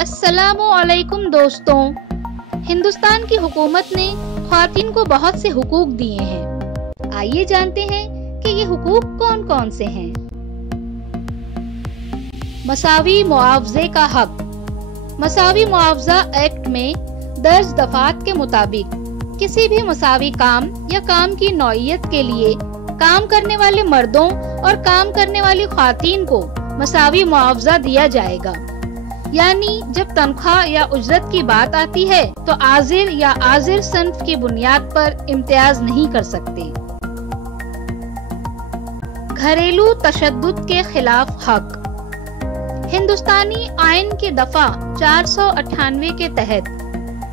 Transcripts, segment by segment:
अस्सलामुअलैकुम दोस्तों, हिंदुस्तान की हुकूमत ने ख्वातीन को बहुत से हुकूक दिए हैं। आइए जानते हैं कि ये हुकूक कौन कौन से हैं। मसावी मुआवजे का हक। मसावी मुआवजा एक्ट में दर्ज दफात के मुताबिक किसी भी मसावी काम या काम की नौइयत के लिए काम करने वाले मर्दों और काम करने वाली ख्वातीन को मसावी मुआवजा दिया जाएगा। यानी जब तनख्वाह या उजरत की बात आती है तो आजिर या आजिर सन्फ की बुनियाद पर इम्तियाज नहीं कर सकते। घरेलू तशद्दुद के खिलाफ हक। हिंदुस्तानी आइन के दफा 498 के तहत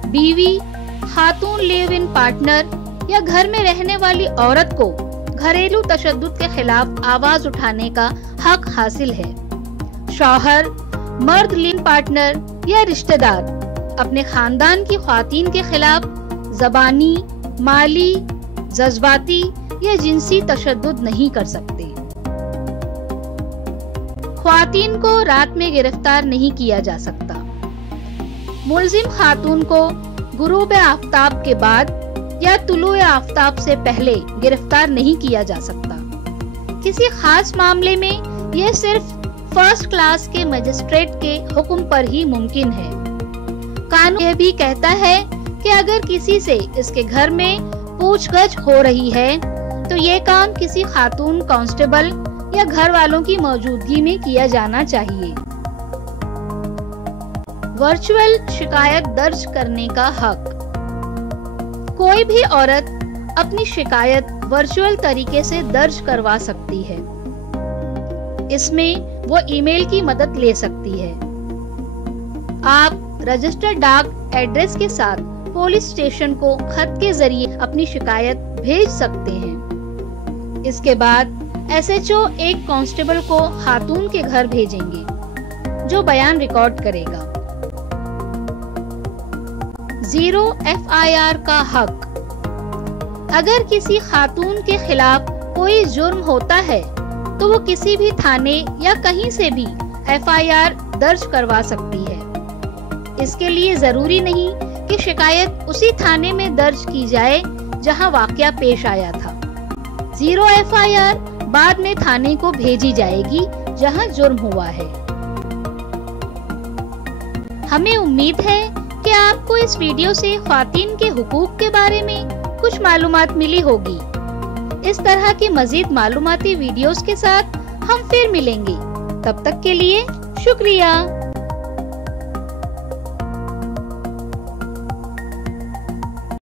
बीवी, खातून लिव इन पार्टनर या घर में रहने वाली औरत को घरेलू तशद्दुद के खिलाफ आवाज उठाने का हक हासिल है। शौहर, मर्द लिव पार्टनर या रिश्तेदार अपने खानदान की ख्वातीन के खिलाफ ज़बानी, माली, जज्बाती या जिनसी तशद्दुद नहीं कर सकते। ख्वातीन को रात में गिरफ्तार नहीं किया जा सकता। मुल्जिम खातून को गुरूब आफ्ताब के बाद या तुलुए आफ्ताब से पहले गिरफ्तार नहीं किया जा सकता। किसी खास मामले में यह सिर्फ फर्स्ट क्लास के मजिस्ट्रेट के हुक्म पर ही मुमकिन है। कानून यह भी कहता है कि अगर किसी से इसके घर में पूछगछ हो रही है तो ये काम किसी खातून कांस्टेबल या घर वालों की मौजूदगी में किया जाना चाहिए। वर्चुअल शिकायत दर्ज करने का हक। कोई भी औरत अपनी शिकायत वर्चुअल तरीके से दर्ज करवा सकती है। इसमें वो ईमेल की मदद ले सकती है। आप रजिस्टर्ड डाक एड्रेस के साथ पुलिस स्टेशन को खत के जरिए अपनी शिकायत भेज सकते हैं। इसके बाद SHO एक कांस्टेबल को खातून के घर भेजेंगे जो बयान रिकॉर्ड करेगा। 0 FIR का हक। अगर किसी खातून के खिलाफ कोई जुर्म होता है तो वो किसी भी थाने या कहीं से भी FIR दर्ज करवा सकती है। इसके लिए जरूरी नहीं कि शिकायत उसी थाने में दर्ज की जाए जहां वाकया पेश आया था। 0 FIR बाद में थाने को भेजी जाएगी जहां जुर्म हुआ है। हमें उम्मीद है कि आपको इस वीडियो से ख्वातीन के हुकूक के बारे में कुछ मालूमात मिली होगी। इस तरह की मजीद मालूमाती वीडियोस के साथ हम फिर मिलेंगे। तब तक के लिए शुक्रिया।